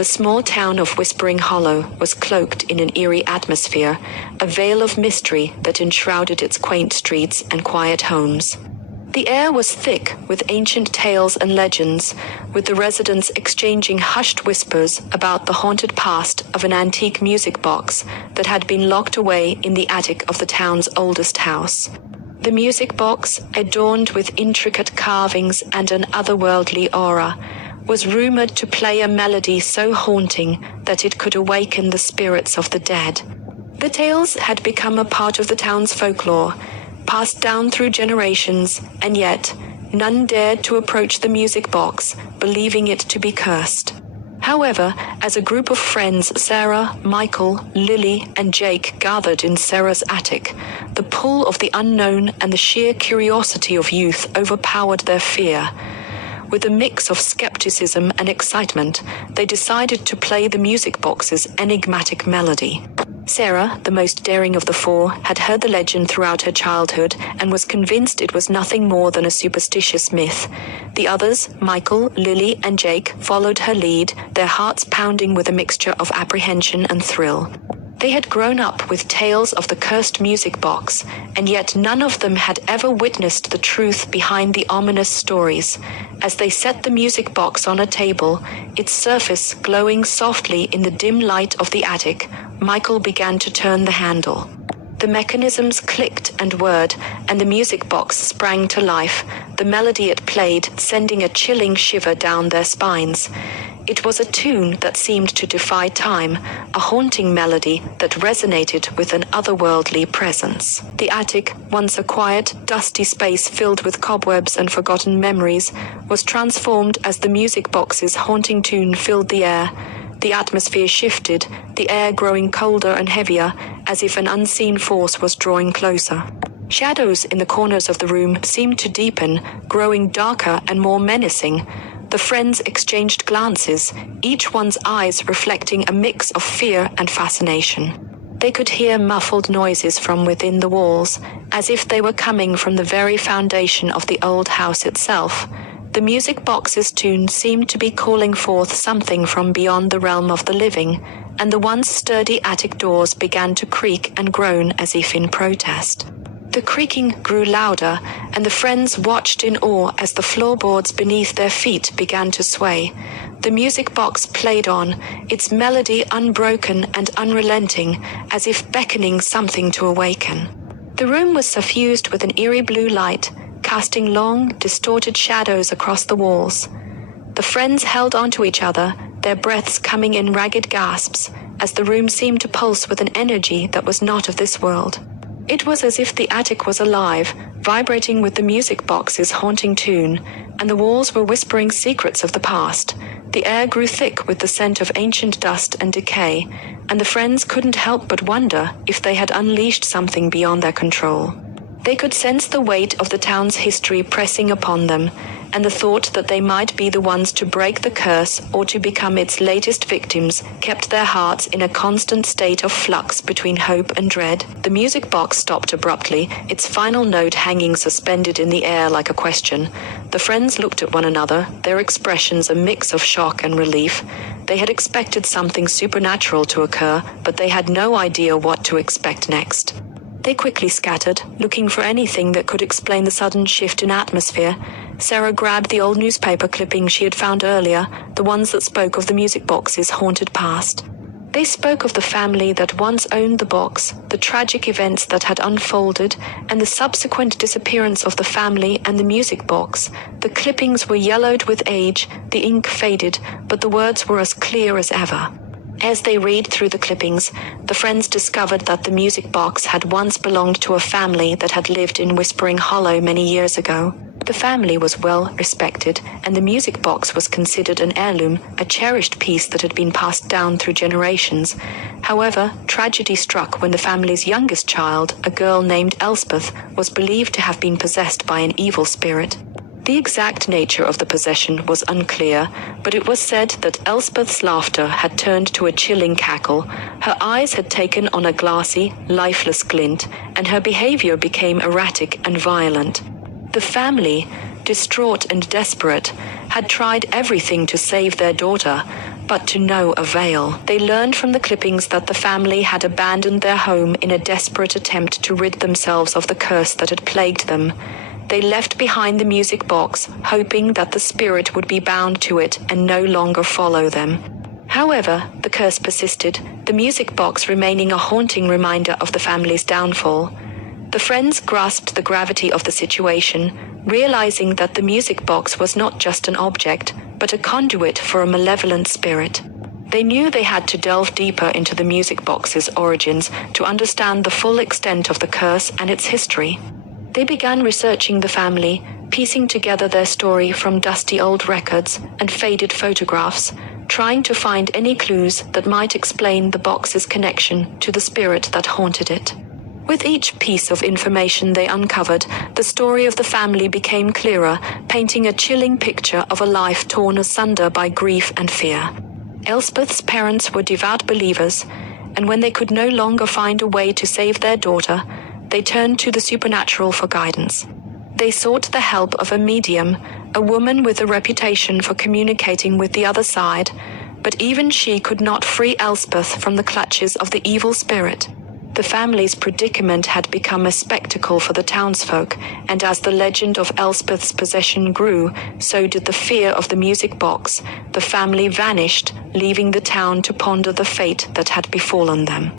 the small town of Whispering Hollow was cloaked in an eerie atmosphere, a veil of mystery that enshrouded its quaint streets and quiet homes. The air was thick with ancient tales and legends, with the residents exchanging hushed whispers about the haunted past of an antique music box that had been locked away in the attic of the town's oldest house. The music box, adorned with intricate carvings and an otherworldly aura, was rumored to play a melody so haunting that it could awaken the spirits of the dead. The tales had become a part of the town's folklore, passed down through generations, and yet none dared to approach the music box, believing it to be cursed. However, as a group of friends, Sarah, Michael, Lily, and Jake gathered in Sarah's attic, the pull of the unknown and the sheer curiosity of youth overpowered their fear. With a mix of skepticism and excitement, they decided to play the music box's enigmatic melody. Sarah, the most daring of the four, had heard the legend throughout her childhood and was convinced it was nothing more than a superstitious myth. The others, Michael, Lily, and Jake, followed her lead, their hearts pounding with a mixture of apprehension and thrill. They had grown up with tales of the cursed music box, and yet none of them had ever witnessed the truth behind the ominous stories. As they set the music box on a table, its surface glowing softly in the dim light of the attic, Michael began to turn the handle. The mechanisms clicked and whirred, and the music box sprang to life, the melody it played sending a chilling shiver down their spines. It was a tune that seemed to defy time, a haunting melody that resonated with an otherworldly presence. The attic, once a quiet, dusty space filled with cobwebs and forgotten memories, was transformed as the music box's haunting tune filled the air. The atmosphere shifted, the air growing colder and heavier, as if an unseen force was drawing closer. Shadows in the corners of the room seemed to deepen, growing darker and more menacing. The friends exchanged glances, each one's eyes reflecting a mix of fear and fascination. They could hear muffled noises from within the walls, as if they were coming from the very foundation of the old house itself. The music box's tune seemed to be calling forth something from beyond the realm of the living, and the once sturdy attic doors began to creak and groan as if in protest. The creaking grew louder, and the friends watched in awe as the floorboards beneath their feet began to sway. The music box played on, its melody unbroken and unrelenting, as if beckoning something to awaken. The room was suffused with an eerie blue light, casting long, distorted shadows across the walls. The friends held onto each other, their breaths coming in ragged gasps, as the room seemed to pulse with an energy that was not of this world. It was as if the attic was alive, vibrating with the music box's haunting tune, and the walls were whispering secrets of the past. The air grew thick with the scent of ancient dust and decay, and the friends couldn't help but wonder if they had unleashed something beyond their control. They could sense the weight of the town's history pressing upon them, and the thought that they might be the ones to break the curse or to become its latest victims kept their hearts in a constant state of flux between hope and dread. The music box stopped abruptly, its final note hanging suspended in the air like a question. The friends looked at one another, their expressions a mix of shock and relief. They had expected something supernatural to occur, but they had no idea what to expect next. They quickly scattered, looking for anything that could explain the sudden shift in atmosphere. Sarah grabbed the old newspaper clippings she had found earlier, the ones that spoke of the music box's haunted past. They spoke of the family that once owned the box, the tragic events that had unfolded, and the subsequent disappearance of the family and the music box. The clippings were yellowed with age, the ink faded, but the words were as clear as ever. As they read through the clippings, the friends discovered that the music box had once belonged to a family that had lived in Whispering Hollow many years ago. The family was well respected, and the music box was considered an heirloom, a cherished piece that had been passed down through generations. However, tragedy struck when the family's youngest child, a girl named Elspeth, was believed to have been possessed by an evil spirit. The exact nature of the possession was unclear, but it was said that Elspeth's laughter had turned to a chilling cackle, her eyes had taken on a glassy, lifeless glint, and her behavior became erratic and violent. The family, distraught and desperate, had tried everything to save their daughter, but to no avail. They learned from the clippings that the family had abandoned their home in a desperate attempt to rid themselves of the curse that had plagued them. They left behind the music box, hoping that the spirit would be bound to it and no longer follow them. However, the curse persisted, the music box remaining a haunting reminder of the family's downfall. The friends grasped the gravity of the situation, realizing that the music box was not just an object, but a conduit for a malevolent spirit. They knew they had to delve deeper into the music box's origins to understand the full extent of the curse and its history. They began researching the family, piecing together their story from dusty old records and faded photographs, trying to find any clues that might explain the box's connection to the spirit that haunted it. With each piece of information they uncovered, the story of the family became clearer, painting a chilling picture of a life torn asunder by grief and fear. Elspeth's parents were devout believers, and when they could no longer find a way to save their daughter, they turned to the supernatural for guidance. They sought the help of a medium, a woman with a reputation for communicating with the other side, but even she could not free Elspeth from the clutches of the evil spirit. The family's predicament had become a spectacle for the townsfolk, and as the legend of Elspeth's possession grew, so did the fear of the music box. The family vanished, leaving the town to ponder the fate that had befallen them.